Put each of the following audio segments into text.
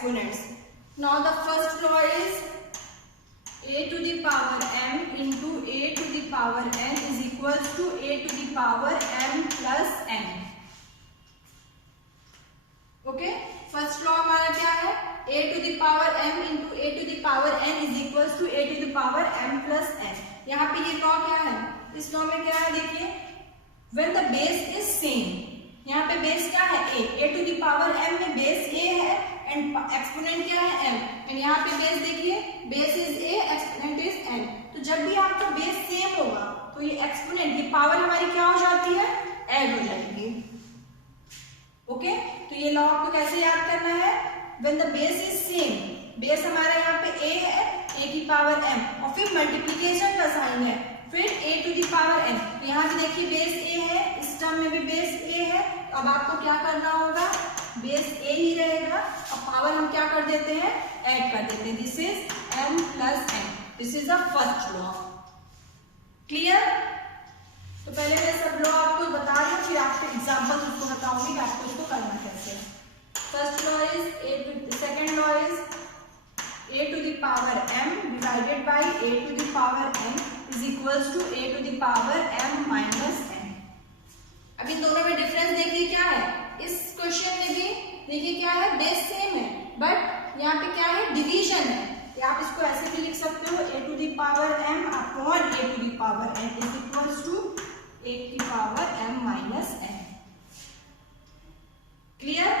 exponents. Now the first law is a to the power m into a to the power n is equals to a to the power m plus n. Okay, first law हमारा क्या है, a to the power m into a to the power n is equals to a to the power m plus n. यहाँ पे ये law क्या है, इस law में क्या है देखिए, when the base is same, यहाँ पे बेस क्या है a to the power m में बेस a है एंड एक्सपोनेंट क्या है m, एंड यहाँ पे बेस देखिए, base is a, exponent is n. तो जब भी आपका बेस सेम होगा तो ये एक्सपोनेंट, ये पावर हमारी क्या हो जाती है, ऐड हो जाएगी. ओके, तो ये लॉ आपको कैसे याद करना है, when the base is same, base हमारा यहाँ पे a है, a की पावर m, और फिर मल्टीप्लीकेशन का साइन है, फिर a to the power n. तो यहाँ पे देखिए बेस a है, इस टर्म में भी बेस a है, तो अब आपको क्या करना होगा, बेस a ही रहेगा और पावर हम क्या कर देते हैं, ऐड कर देते हैं. This is m plus n. This is the first law. Clear? तो पहले मैं सब लॉ आपको बता रही हूँ, फिर आपके एग्जाम्पल उसको बताऊंगी कि आपको इसको करना कैसे. First law is second law is a to the power m divided by a to the power n is equals to a to the power m minus n. अब इन दोनों में डिफरेंस देखिए क्या है, इस क्वेश्चन में भी देखिए क्या है, बेस सेम है बट यहाँ पे क्या है, डिवीजन है. आप इसको ऐसे भी लिख सकते हो, a to the power m upon a to the power n is equals to a की power m minus n. Clear?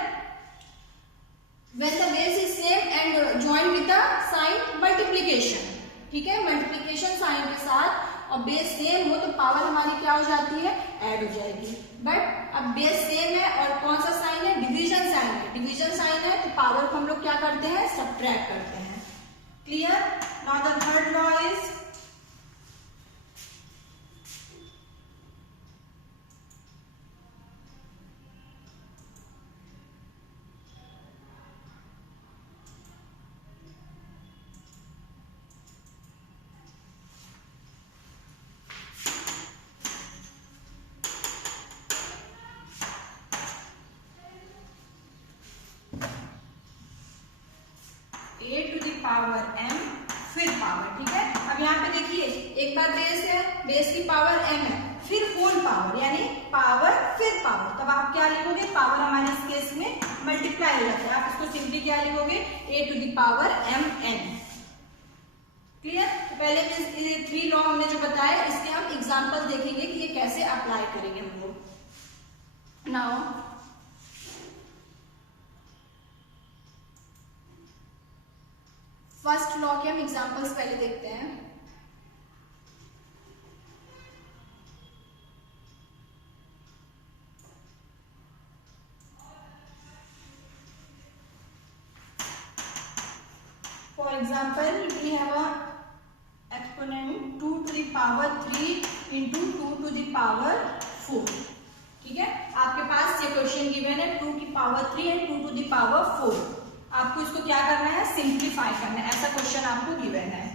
When the base is same and joined with the sign multiplication, ठीक है, multiplication sign के साथ और base same हो तो power हमारी क्या हो जाती है, ऐड हो जाएगी. बट अब बेस सेम है और कौन सा साइन है, डिवीजन साइन है. डिवीजन साइन है तो पावर को हम लोग क्या करते हैं, सब्ट्रैक्ट करते हैं. Clear? Now the third law is a to the power m फिर पावर. ठीक है, अब यहाँ पे देखिए एक बार बेस है, बेस की पावर m है, फिर होल पावर यानी पावर फिर पावर. तब आप क्या लिखोगे, पावर हमारे इस केस में मल्टीप्लाई हो जाता है, आप इसको सिंपली क्या लिखोगे, a to the power mn. Clear? तो पहले ये 3 लॉ हमने जो बताया इसके हम एग्जांपल देखेंगे कि ये कैसे अप्लाई करेंगे हम लोग. नाउ फर्स्ट लॉ के हम एग्जांपल्स पहले देखते हैं. For example we have a exponent 2 to the power 3 into 2 to the power 4. ठीक है, आपके पास ये क्वेश्चन गिवन है 2 की power 3 and 2 to the power 4. आपको इसको क्या करना है, सिंप्लीफाई करना है. ऐसा क्वेश्चन आपको गिवन है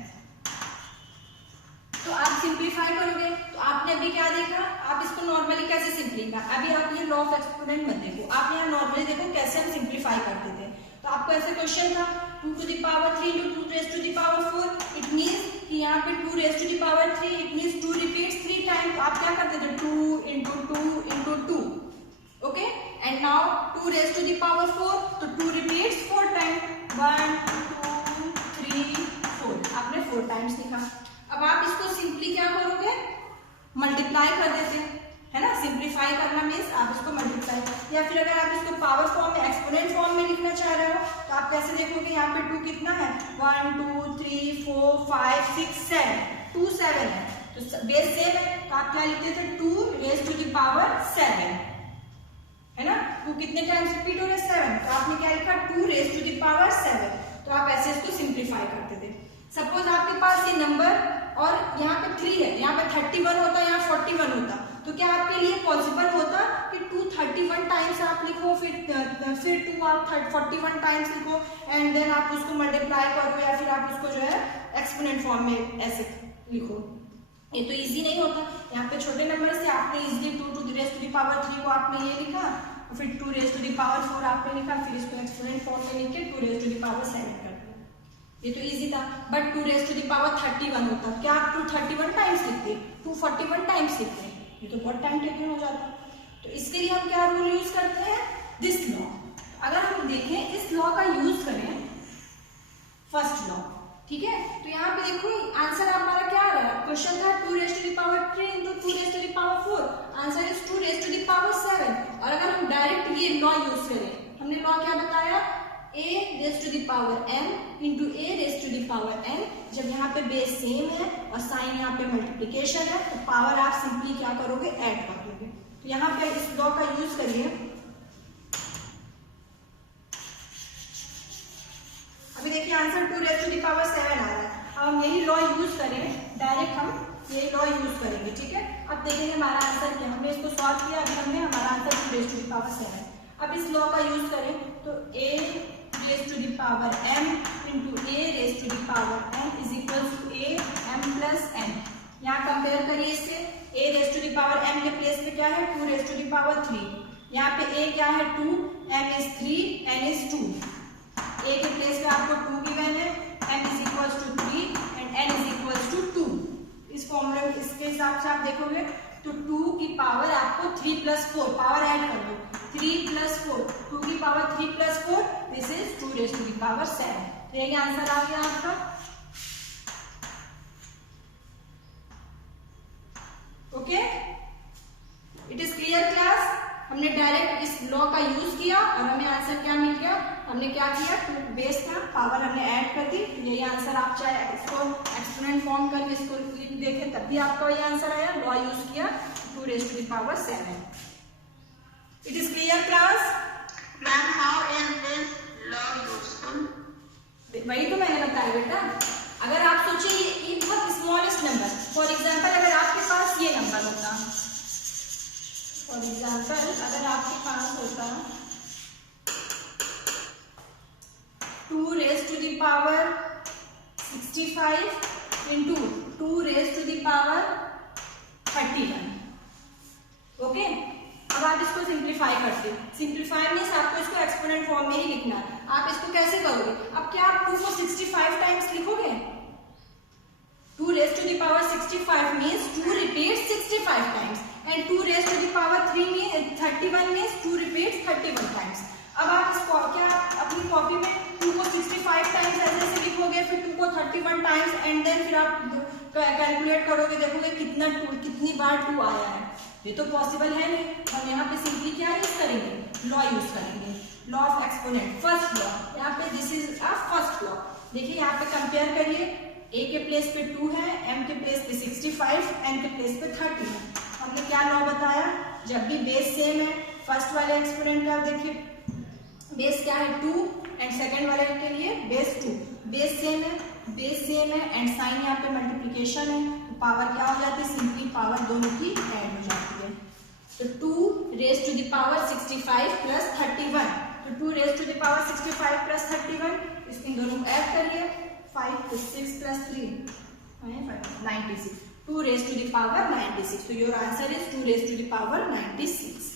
तो आप सिंप्लीफाई करोगे. तो आपने अभी क्या देखा, आप इसको नॉर्मली कैसे सिंप्लीफाई, अभी आप ये लॉ ऑफ एक्सपोनेंट मत देखो, आप यहाँ नॉर्मली देखो कैसे हम सिंप्लीफाई करते थे. तो आपको ऐसे क्वेश्चन था 2 to the power 3 into 2 raised to the power 4. It means कि यहाँ पे 2 raised to the power 3, it means 2 repeats 3 time. तो आप क्या करते थे, 2 into 2 into 2. Okay, and now 2 raised to the power 4, तो 2 रिपीट्स 4 टाइम. 1 2 3 4, आपने 4 टाइम्स लिखा. अब आप इसको सिंपली क्या करोगे, मल्टीप्लाई कर देते हैं, है ना. सिंप्लीफाई करना मीन्स आप इसको मल्टीप्लाई, या फिर अगर आप इसको पावर फॉर्म में, एक्सपोनेंट फॉर्म में लिखना चाह रहे हो तो आप कैसे देखोगे, यहाँ पे 2 कितना है, 1 2 3 4 5 6 7, 2 7 है तो बेस सेम है, तो आप क्या लिखते थे, 2 raised to the power 7, है ना. 2 कितने टाइम्स रिपीट हो रहे, 7, तो आपने क्या लिखा, 2 raised to the power 7. तो आप ऐसे इसको सिंप्लीफाई करते थे. सपोज आपके पास ये नंबर और यहाँ पे 3 है, यहाँ पे 31 होता, यहाँ 41 होता, तो क्या आपके लिए पॉसिबल होता कि 2 31 टाइम्स आप लिखो, फिर 2 आप 41 टाइम्स लिखो एंड देन आप उसको मल्टीप्लाई करो, या फिर आप उसको जो है एक्सपोनेंट फॉर्म में ऐसे लिखो. ये तो इजी नहीं होता. यहाँ पे छोटे नंबर से आपने easily 2 to the raised to the power 3 को आपने ये लिखा और फिर 2 रेज टू द पावर 4 आपने लिखा, फिर इसको एक्सपोनेंट फॉर्म में लिख के 2 रेज टू द पावर 7 कर दिया। ये तो इजी था। But 2 raise to the power 31 होता, क्या आप 231 टाइम्स लिखते, 241 टाइम्स लिखते हैं, ये तो बहुत टाइम टेकन हो जाता। तो इसके लिए हम क्या रूल यूज करते हैं, दिस लॉ। अगर हम देखें इस लॉ का यूज करें, फर्स्ट लॉ, ठीक है, तो यहाँ पे देखो आंसर हमारा क्या आ रहा है, क्वेश्चन था 2 raise to the power 3 into 2 raise to the power 4, answer is 2 raise to the power 7। और अगर हम डायरेक्ट ये लॉ यूज करें, हमने लॉ क्या बताया, a raise to the power m into a raise to the power n। जब यहाँ पे बेस सेम है और साइन यहाँ पे मल्टीप्लीकेशन है, तो पावर आप सिंपली क्या करोगे, ऐड कर दोगे। तो यहाँ पे इस लॉ का यूज करिए। अभी देखिए answer 2 raise to the power 7 आ रहा है। अब हम यही लॉ यूज करें, डायरेक्ट हम यही लॉ यूज करेंगे, ठीक है। अब देखेंगे हमारा आंसर क्या, हमने इसको सॉल्व किया, अभी हमने हमारा answer 2 raise to the power 7। अब इस लॉ का यूज करें तो a raise to the power m into a raise to the power n is equal to a m plus n। यहाँ कंपेयर करिए इससे, a raise to the power m के place पे क्या है, 2 रेज टू द पावर 3। यहाँ पे a क्या है 2, m is 3, n is 2। a के प्लेस पे आपको 2 गिवन है, m is equal to 3 and n is equal to 2। इस फॉर्मूले इसके हिसाब से आप देखोगे तो 2 की पावर आपको 3 प्लस 4, पावर ऐड कर दो, 3 प्लस 4, 2 की power 3 plus 4, this is 2 raise to the power 7। तो ये आंसर आ गया आपका। Okay, it is clear class. हमने डायरेक्ट इस लॉ का यूज किया और हमें आंसर क्या मिल गया, हमने क्या किया, बेस था, पावर हमने ऐड कर दी। यही आंसर आप चाहे इसको एक्सपोनेंट फॉर्म करके इसको देखें तब भी आपका ये आंसर आया, लॉ यूज किया 2 raise to the power 7। It is clear class. Ma'am how is this law useful? वही तो मैंने बताया बेटा। अगर आप सोचिए ये बहुत स्मॉलेस्ट नंबर, फॉर एग्जाम्पल अगर आपके पास ये नंबर होता, फॉर एग्जाम्पल अगर आपके पास होता 2 raise to the power 65 into 2 raise to the power 31। Okay, अब आप इसको सिंप्लीफाई करते हो, सिंप्लीफाई मीन्स आपको इसको एक्सपोनेंट फॉर्म में ही लिखना है। आप इसको कैसे करोगे, अब क्या आप 2 को 65 टाइम्स लिखोगे, 2 raised to the power 65 means 2 repeats 65 times and 2 raised to the power 3 means 31 means 2 repeats 31 times। अब आप इसको क्या अपनी कॉपी में 2 को 65 टाइम्स ऐसे लिखोगे, फिर 2 को 31 टाइम्स एंड देन फिर आप कैलकुलेट करोगे, देखोगे कितनी बार 2 आया है। ये तो पॉसिबल है नहीं। हम यहाँ पे सिंपली क्या यूज करेंगे, लॉ यूज करेंगे, law of exponent, first law. यहाँ पे this is a first law. देखिए यहाँ पे कंपेयर करिए, a के प्लेस पे 2 है, m के प्लेस पे 65, n के प्लेस पे 30 है। हमने क्या लॉ बताया, जब भी बेस सेम है, फर्स्ट वाले एक्सपोनेंट का देखिए बेस क्या है 2 एंड सेकंड वाले के लिए बेस 2, बेस सेम है एंड साइन यहाँ पे मल्टीप्लीकेशन है, तो पावर क्या हो जाती है, सिंपली पावर दोनों की ऐड हो जाती है। तो 2 raise to the power 65 plus 31, तो 2 raise to the power 65 plus 31, इन दोनों को ऐड करिए, 5 plus 6 plus 3 96, 2 raised to the power 96। so your answer is 2 raised to the power 96।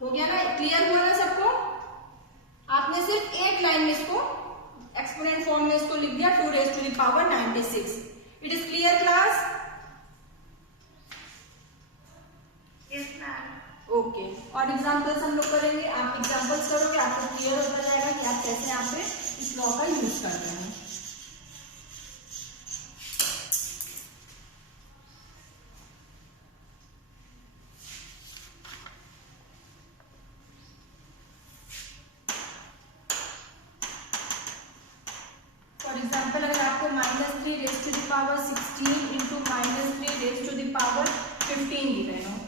हो गया ना, क्लियर हुआ ना सबको। आपने सिर्फ एक लाइन में इसको एक्सपोनेंट फॉर्म में इसको लिख दिया 2 raised to the power 96। It is clear class? Yes ma'am. Okay, और एग्जांपल्स हम लोग करेंगे, आप एग्जांपल्स करोगे, आपको क्लियर होता जाएगा कि आप कैसे यहाँ पे इस लॉ का यूज करते हैं। फॉर एग्जांपल अगर आपको -3 raise to the power 16 into -3 raise to the power 15 given हो,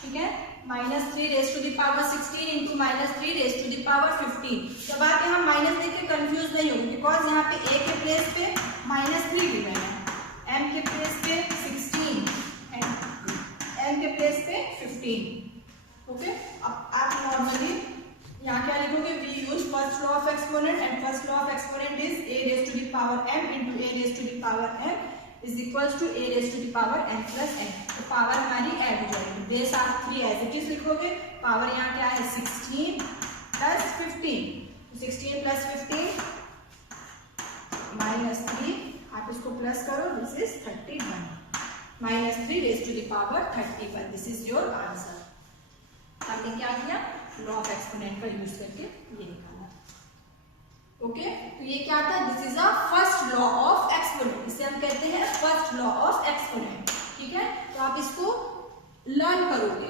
ठीक है, -3 raise to the power 16 into -3 raise to the power 15। जब आप यहाँ माइनस देख के कंफ्यूज नहीं होंगे, बिकॉज यहाँ पे a के प्लेस पे -3 गिवन है, m के प्लेस पे 16 एंड n के प्लेस पे 15। ओके, अब आप नॉर्मली यहाँ क्या लिखोगे, we use first law of exponent and first law of exponent is a raise to the power m into a raise to the power m is equals to a raise to the power n plus n। तो power हमारी add हो जाएगी। Base आप 3 as it is लिखोगे, power यहाँ क्या है 16 plus 15, 16 plus 15 minus 3, आप इसको प्लस करो, this is 31 minus 3 raise to the power 31, this is your answer. आपने क्या किया, लॉ ऑफ एक्सपोनेंट का यूज करके ये निकाला। ओके, तो ये क्या था, this is a first law of exponent, इसे हम कहते हैं फर्स्ट लॉ ऑफ एक्सपोनेंट। ठीक है, तो आप इसको लर्न करोगे।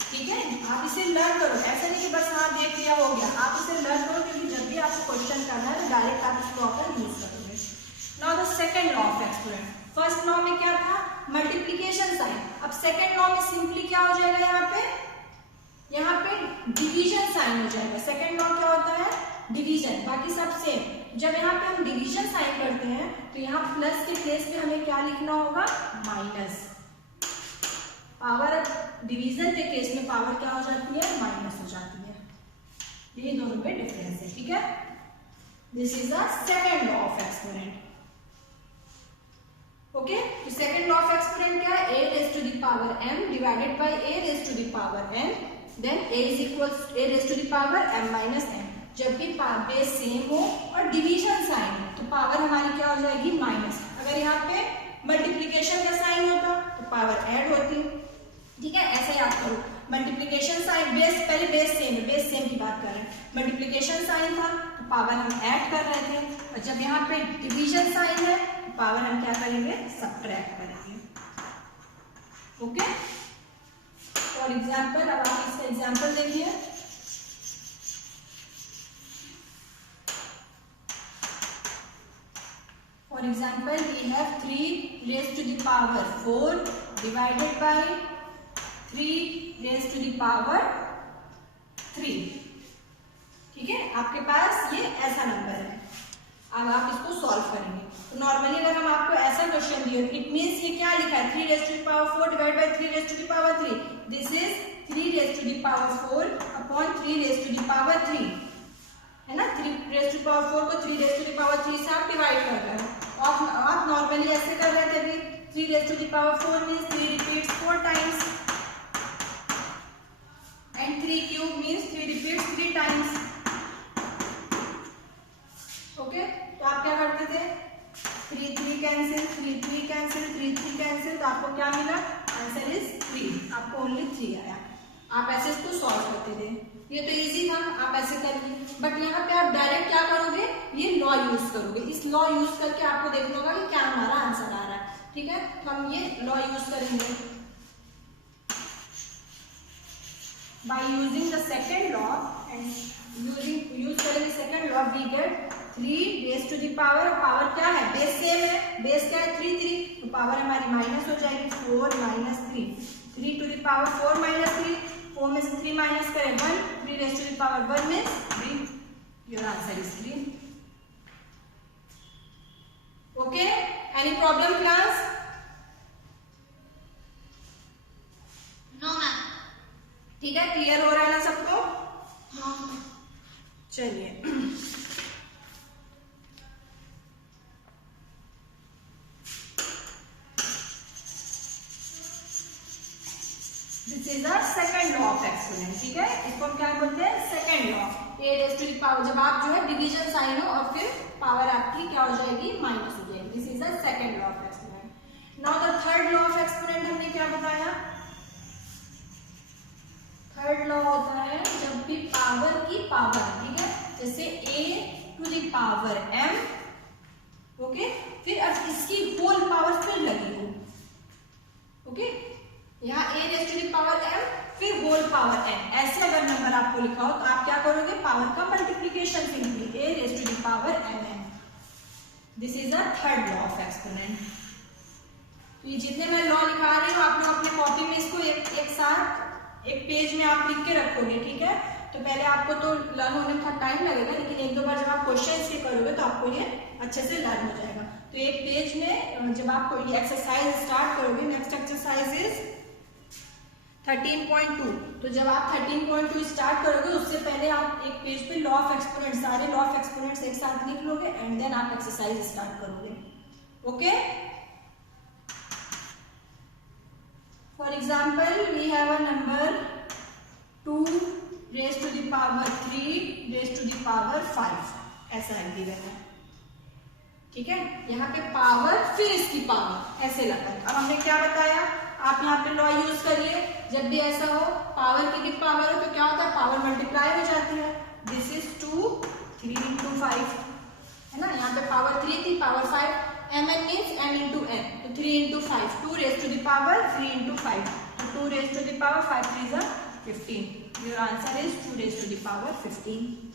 ठीक है, आप इसे लर्न करो, ऐसा नहीं कि बस हाँ देख लिया हो गया, आप इसे लर्न करो, क्योंकि जब भी आपको क्वेश्चन करना है तो डायरेक्ट आप इस लॉ का यूज करोगे। Now the second law of exponent, first law में क्या था, मल्टीप्लिकेशन साइन। अब सेकंड लॉ में सिंपली क्या हो जाएगा, यहाँ पे डिवीजन साइन हो जाएगा। सेकंड लॉ क्या होता है, डिवीजन, बाकी सब सेम। जब यहाँ पे हम डिवीजन साइन करते हैं तो यहाँ प्लस के प्लेस पे हमें क्या लिखना होगा, माइनस। पावर डिवीजन के केस में पावर क्या हो जाती है, माइनस हो जाती है। ये दोनों में डिफरेंस है। ठीक है, this is the second law of exponent. Okay, तो सेकंड लॉ ऑफ एक्सपोनेंट क्या है, a raised to the power m divided by a raised to the power n, then a is equals a raised to the power m minus n। जब भी base same हो और division sign हो तो power हमारी क्या हो जाएगी, माइनस। अगर यहाँ पे मल्टीप्लिकेशन का साइन होता तो पावर ऐड होती। ठीक है, ऐसे याद करो, मल्टीप्लिकेशन साइन बेस, पहले बेस सेम है, बेस सेम की बात कर रहे हैं। मल्टीप्लिकेशन साइन था तो पावर हम ऐड कर रहे थे, और जब यहाँ पे डिवीजन साइन है तो पावर हम क्या करेंगे, सब्ट्रैक्ट करेंगे। ओके, फॉर एग्जाम्पल, अब आप इसका एग्जाम्पल देखिए। For example, we have 3 raised to the power 4 divided by 3 raised to the power 3। ठीक है, आपके पास ये ऐसा नंबर है, अब आप इसको सॉल्व करेंगे। तो नॉर्मली अगर हम आपको ऐसा क्वेश्चन दिए, इट मींस ये क्या लिखा है, 3 raised to the power 4 divided by 3 raised to the power 3, this is 3 raised to the power 4 upon 3 raised to the power 3, है ना। 3 raised to the power 4 को 3 raised to the power 3 से आप divide कर रहे हो। आप नॉर्मली ऐसे कर रहे थे अभी, 3 raised to the power 4 means 3 repeats 4 times, and 3 cube means 3 repeats 3 times। Okay, तो आप क्या करते थे, 3 3 कैंसिल, 3 3 कैंसिल, 3 3 कैंसिल, तो आपको क्या मिला, आंसर इज 3, आपको ओनली 3 आया। आप ऐसे इसको सॉल्व करते थे, ये तो इजी था, आप ऐसे करिए। बट यहाँ पे आप डायरेक्ट क्या करोगे, ये लॉ यूज करोगे। इस लॉ यूज करके आपको देखना होगा कि क्या हमारा आंसर आ रहा है। ठीक है, तो हम ये लॉ यूज करेंगे। By using the second law and use करेंगे second law, we get 3 raised to the power, power क्या है, बेस सेम है, बेस क्या है 3 3, तो पावर हमारी माइनस हो जाएगी 4 minus 3, 3 to the power 4 minus 3, 4 में से 3 माइनस करें 1, 3 raised to the power 1 means 3, your answer is 3। Okay, any problem class? No ma'am। ठीक है, क्लियर हो रहा है ना सबको? No। चलिए, this is the second law of exponent. ठीक है, इसको हम क्या बोलते हैं, second law. a raised to the power, जब आप जो है डिवीजन साइन हो और फिर पावर आपकी क्या हो जाएगी, माइनस हो जाएगी। This is the second law of exponent. Now the third law of exponent हमने क्या बताया, थर्ड लॉ होता है जब भी पावर की पावर, ठीक है, जैसे a to the power m, okay, फिर अब इसकी होल पावर फिर लगी हो। ओके, यहाँ a raised to the power m फिर होल पावर n, ऐसे अगर नंबर आपको लिखा हो तो आप क्या करोगे, पावर का multiplication simply a raised to the power mn। This is the third law of exponent. तो ये जितने मैं लॉ लिखा रही हूँ आप लोग अपने कॉपी में इसको एक साथ एक पेज में आप लिख के रखोगे। ठीक है, तो पहले आपको तो लर्न होने में थोड़ा टाइम लगेगा, लेकिन एक दो बार जब आप क्वेश्चन इसके करोगे तो आपको ये अच्छे से लर्न हो जाएगा। तो एक पेज में जब आप ये एक्सरसाइज स्टार्ट करोगे, नेक्स्ट एक्सरसाइज इज 13.2, तो जब आप 13.2 स्टार्ट करोगे उससे पहले आप एक पेज पे लॉ ऑफ एक्सपोनेंट, सारे लॉ ऑफ एक्सपोनेंट्स एक साथ लिख लोगे एंड देन आप एक्सरसाइज स्टार्ट करोगे। Okay, for For example, we have a number 2 raised to the power 3 raised to the power 5 ऐसा है given है, ठीक है। यहाँ पे पावर फिर इसकी पावर ऐसे लगा है। अब हमने क्या बताया, आप यहाँ पे लॉ यूज करिए, जब भी ऐसा हो पावर की भी पावर हो तो क्या होता है, पावर मल्टीप्लाई हो जाती है। दिस इज 2 3 into 5 है ना, यहाँ पे पावर 3 थी, power 5, mn means m into n, तो 3 into 5, 2 raised to the power 3 into 5, तो 2 raised to the power 5 3 is 15. Your answer is 2 raised to the power 15.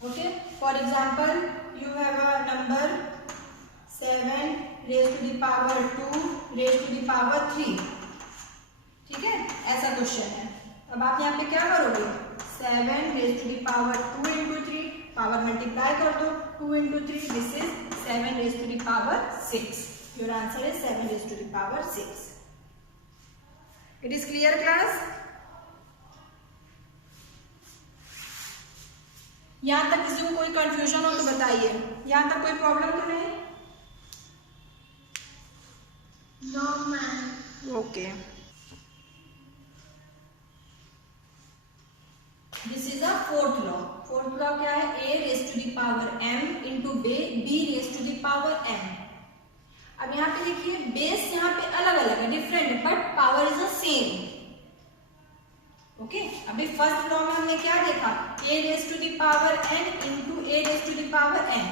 Okay, for example, you have a number 7 raised to the power 2 raised to the power 3, ठीक है, ऐसा question है। अब आप यहाँ पे क्या करोगे, 7 raised to the power 2 into 3, power multiply कर दो, 2 into 3, this is 7 raised to the power 6. Your answer is 7 raised to the power 6. It is clear class? यहाँ तक किसी को कोई कंफ्यूजन हो तो बताइए, यहाँ तक कोई प्रॉब्लम तो नहीं? No, ma'am. Okay, this is a fourth law. Fourth law क्या है, a raised to the power m into b raised to the power n। अब यहाँ पे देखिए बेस यहाँ पे अलग अलग है, डिफरेंट है, but power is the same. Okay, अभी फर्स्ट लॉ में हमने क्या देखा, a raised to the power n into a raised to the power n,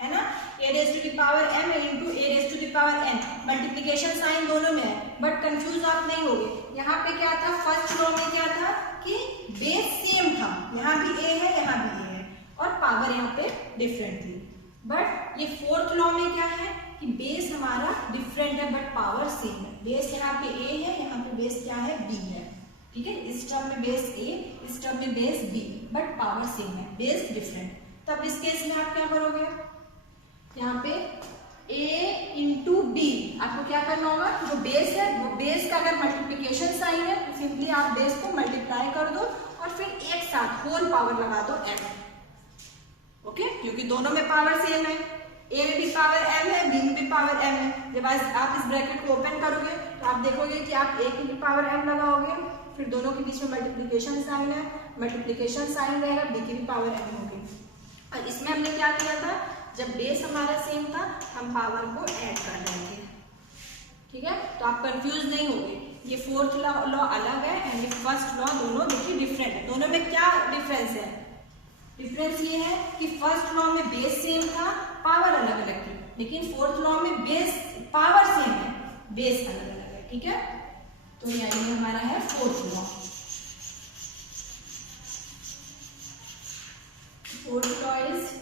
है ना, a raised to the power m into a raised to the power n, multiplication sign दोनों में है, बट कंफ्यूज आप नहीं होगे। यहाँ पे क्या था, फर्स्ट लॉ में क्या था कि बेस सेम था, यहाँ भी a है यहाँ भी a है, और पावर यहाँ पे डिफरेंट थी। बट ये फोर्थ लॉ में क्या है कि बेस हमारा डिफरेंट है बट पावर सेम है। बेस यहाँ पे a है, यहाँ पे बेस क्या है, b है, ठीक है, इस टर्म में बेस a, इस टर्म में base b, but power same है, बेस डिफरेंट। तब इस केस में आप क्या करोगे, यहाँ पे a इंटू b, आपको क्या करना होगा, जो बेस है वो बेस का अगर मल्टीप्लिकेशन साइन है तो सिंपली आप बेस को मल्टीप्लाई कर दो और फिर एक साथ होल पावर लगा दो m। ओके, क्योंकि दोनों में पावर सेम है, a में भी पावर m है, b में भी पावर m है। जब आप इस ब्रैकेट को ओपन करोगे तो आप देखोगे कि आप a की भी पावर m लगाओगे, फिर दोनों के बीच में मल्टीप्लिकेशन साइन है, मल्टीप्लिकेशन साइन रहेगा, b की भी पावर m होगी। और इसमें हमने क्या किया था, जब बेस हमारा सेम था हम पावर को ऐड कर रहे थे, ठीक है, तो आप कंफ्यूज नहीं होगे। ये फोर्थ लॉ अलग है एंड ये फर्स्ट लॉ, दोनों देखिए डिफरेंट है। दोनों में क्या डिफरेंस है, डिफरेंस ये है कि फर्स्ट लॉ में बेस सेम था, पावर अलग अलग थी, लेकिन फोर्थ लॉ में बेस पावर सेम है, बेस अलग अलग है, ठीक है। तो ये हमारा है fourth law. Fourth law is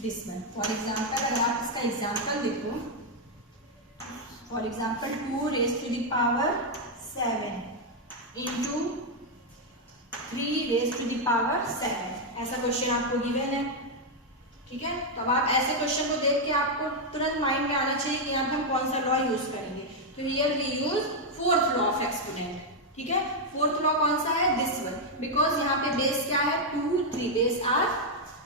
this one. For example अगर आप इसका एग्जाम्पल देखो, for example 2 raised to the power 7 into 3 raised to the power 7, ऐसा क्वेश्चन आपको गिवन है, ठीक है। तो अब आप ऐसे क्वेश्चन को देख के आपको तुरंत माइंड में आना चाहिए कि यहाँ पे हम कौन सा लॉ यूज करेंगे। तो here we use fourth law of exponent, ठीक है। फोर्थ लॉ कौन सा है, दिस वन, बिकॉज यहाँ पे बेस क्या है, 2 3 बेस आर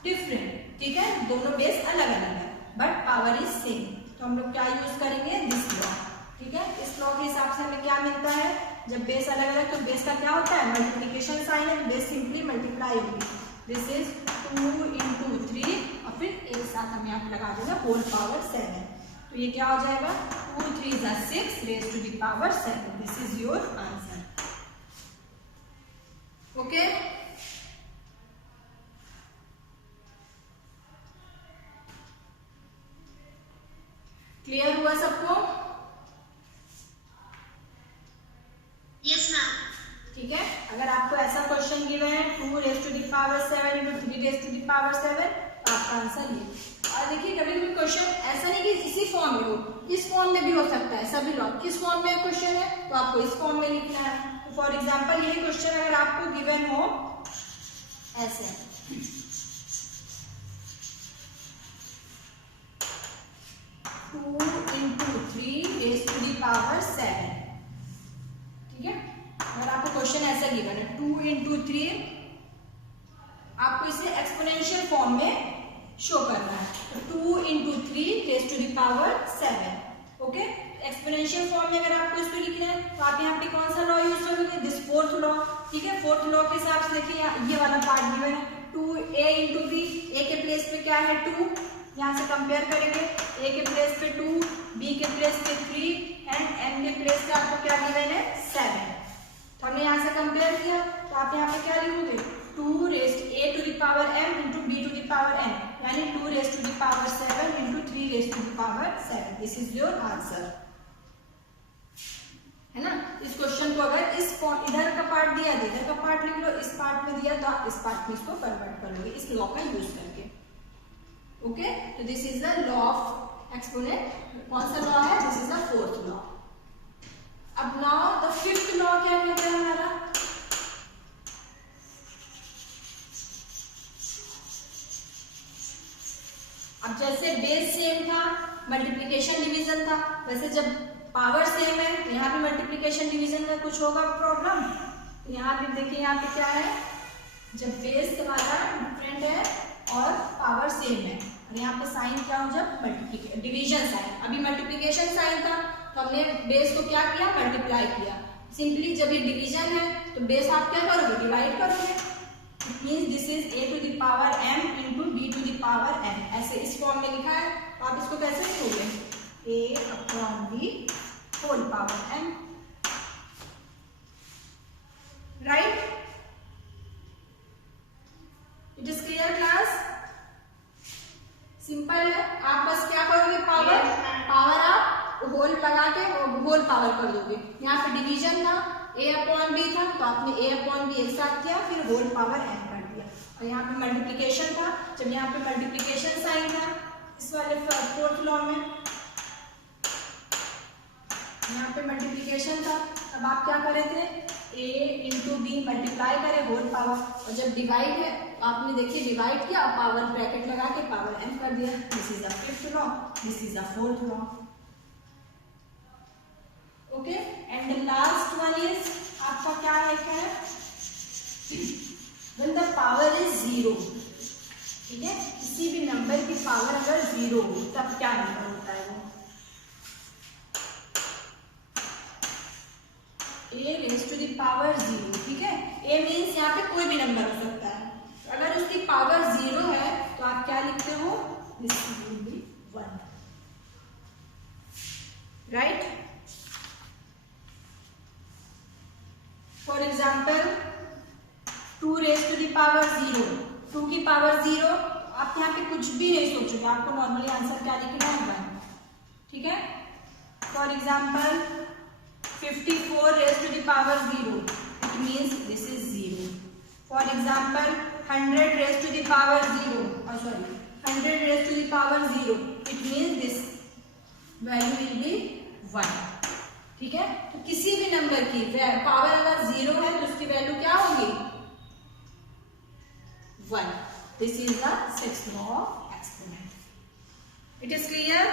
डिफरेंट, ठीक है, दोनों बेस अलग अलग है बट पावर इज सेम। तो हम लोग क्या यूज करेंगे, दिस लॉ, ठीक है। इस लॉ के हिसाब से हमें क्या मिलता है, जब बेस अलग अलग तो बेस का क्या होता है, मल्टीप्लिकेशन साइन है, बेस सिंपली मल्टीप्लाई होगी। दिस इज 2 into 3 और फिर एक साथ हम यहाँ पे लगा देंगे होल पावर 7, तो ये क्या हो जाएगा, 2 3 is 6 raised to the power 7। This is your answer. Okay, clear हुआ सबको? Yes, ma'am. ठीक है, अगर आपको ऐसा क्वेश्चन गिवन है 2 raised to the power 7 into 3 raised to the power 7, तो आपका आंसर ये। और देखिए कभी भी क्वेश्चन ऐसा नहीं कि इसी फॉर्म में हो, इस फॉर्म में भी हो सकता है। सभी लॉ किस फॉर्म में क्वेश्चन है तो आपको इस फॉर्म में लिखना है। तो फॉर एग्जाम्पल ये क्वेश्चन अगर आपको गिवन हो ऐसे, पावर 7, ठीक है। अगर आपको क्वेश्चन ऐसा गिवन है 2 into 3, आपको इसे एक्सपोनेंशियल फॉर्म में शो करना है, तो 2 into 3 raised to the power 7, okay. Exponential form में अगर आपको इसको लिखना है तो आप यहाँ पे कौन सा लॉ यूज करोगे, दिस फोर्थ लॉ। ठीक है, फोर्थ लॉ के हिसाब से देखिए ये वाला पार्ट गिवन है 2a इंटू बी, ए के प्लेस पे क्या है 2, यहाँ से कंपेयर करेंगे, ए के प्लेस पे 2, बी के प्लेस पे 3 एंड एम के प्लेस पे आपको क्या गिवन है 7। तो हमने यहाँ से कंपेयर किया तो आप यहाँ पे क्या लिखोगे 2 raised a to the power m into b to the power n, यानी 2 raised to the power 7 into 3 raised to the power 7। This is your answer, है ना। इस क्वेश्चन को अगर इस इधर का पार्ट दिया है इधर का पार्ट लिख लो, इस पार्ट में दिया तो आप इस पार्ट में इसको कन्वर्ट कर लोगे इस लॉ का यूज करके। ओके, तो this is the law of exponent. कौन सा लॉ है, this is the fourth law. अब नाउ द फिफ्थ लॉ क्या कहता है हमारा, अब जैसे बेस सेम था, मल्टीप्लिकेशन डिवीजन था, वैसे जब पावर सेम है तो यहाँ पे मल्टीप्लिकेशन डिवीजन में कुछ होगा प्रॉब्लम। तो यहाँ पे देखिए यहाँ पे क्या है, जब बेस हमारा डिफरेंट है और पावर सेम है और यहाँ पे साइन क्या हो, जब डिवीजन साइन। अभी मल्टीप्लिकेशन साइन था तो हमने बेस को क्या किया, मल्टीप्लाई किया। सिंपली जब ये डिवीजन है तो बेस आप क्या करोगे, डिवाइड करोगे। Means this is a to the power m into b to the power n, ऐसे इस फॉर्म में लिखा है। तो आप इसको कैसे लिखोगे, a upon b whole power n, right. It is clear class, simple है। आप बस क्या करोगे, पावर आप होल लगा के होल पावर कर दोगे। यहाँ पे डिवीजन था a अपॉन b था तो आपने a अपॉन b एक साथ किया, फिर होल पावर n कर दिया। और यहाँ पे मल्टीप्लिकेशन था, जब यहाँ पे मल्टीप्लिकेशन साइन था इस वाले फोर्थ लॉ में, यहाँ पे मल्टीप्लिकेशन था, अब आप क्या करे थे, a इंटू बी मल्टीप्लाई करे होल पावर। और जब डिवाइड है तो आपने देखिए डिवाइड किया, पावर ब्रैकेट लगा के पावर n कर दिया। This is the fifth law, this is the fourth law. Okay, and the last one is आपका क्या है, व्हेन द पावर इज 0। ठीक है, किसी भी नंबर की पावर अगर 0 हो तब क्या नंबर होता है वो, a rays to the power 0। ठीक है, a मीन्स यहाँ पे कोई भी नंबर हो सकता है। अगर उसकी पावर 0 है तो आप क्या लिखते हो, this will be 1, right. For example 2 raise to the power 0, 2 की पावर 0, आप यहाँ पे कुछ भी नहीं सोचोगे, आपको नॉर्मली आंसर क्या लिखना है 1। ठीक है, for example 54 raised to the power 0, it means this is 0। For example 100 raised to the power 0, 100 raised to the power 0, it means this value will be 1। ठीक है, तो किसी भी नंबर की पावर अगर 0 है तो उसकी वैल्यू क्या होगी, 1। This is the sixth law of exponent. It is clear,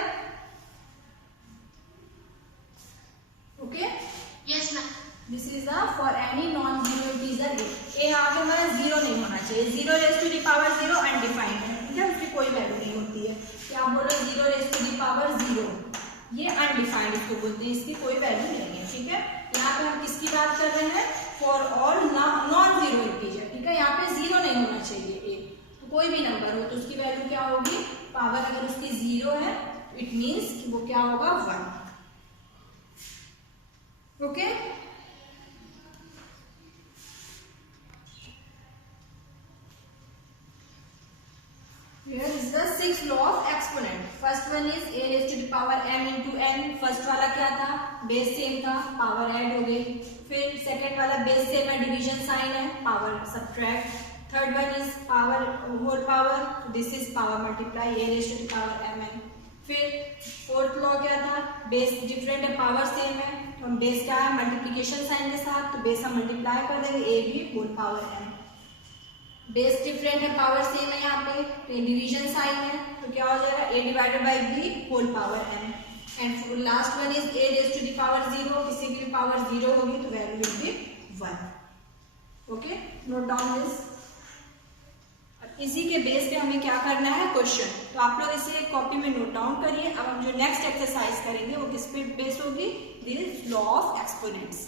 okay. Yes, ma'am. This is the for any non zero integer a यहाँ पे हमारा 0 नहीं होना चाहिए। 0 raised to the power 0 undefined है, ठीक है, उसकी कोई वैल्यू नहीं होती है। क्या आप बोलो 0 रेज़ टू द पावर 0, ये अनडिफाइंड इसको बोलते हैं, इसकी कोई वैल्यू नहीं है। ठीक है, यहाँ पे हम किसकी बात कर रहे हैं, for all non zero integer. ठीक है, यहाँ पे 0 नहीं होना चाहिए a, तो कोई भी नंबर हो तो उसकी वैल्यू क्या होगी, पावर अगर उसकी 0 है इट मीन्स कि वो क्या होगा 1। Okay, here is the sixth law of exponent. First one is a raised to the power m into n. First वाला क्या था, बेस सेम था, पावर ऐड हो गई। फिर सेकेंड वाला बेस सेम है, डिवीजन साइन है, power subtract. Third one is power whole power, this is power multiply, a raised to the power mn। फिर फोर्थ लॉ क्या था, बेस डिफरेंट है, पावर सेम है, तो हम बेस क्या है मल्टीप्लिकेशन साइन के साथ, तो बेस हम मल्टीप्लाई कर देंगे, a भी whole power m। Base different है, पावर सेम है, यहाँ पे तो डिवीजन साइन है, तो क्या हो जाएगा a divided by b whole power m। And last one is a rays to the power 0, किसी की भी पावर 0 होगी तो value will be 1। Okay, note down this. इसी के बेस पे हमें क्या करना है क्वेश्चन। तो आप लोग इसे कॉपी में नोट डाउन करिए। अब हम जो नेक्स्ट एक्सरसाइज करेंगे वो किस पे बेस होगी, दिस लॉ ऑफ एक्सपोनेंट्स।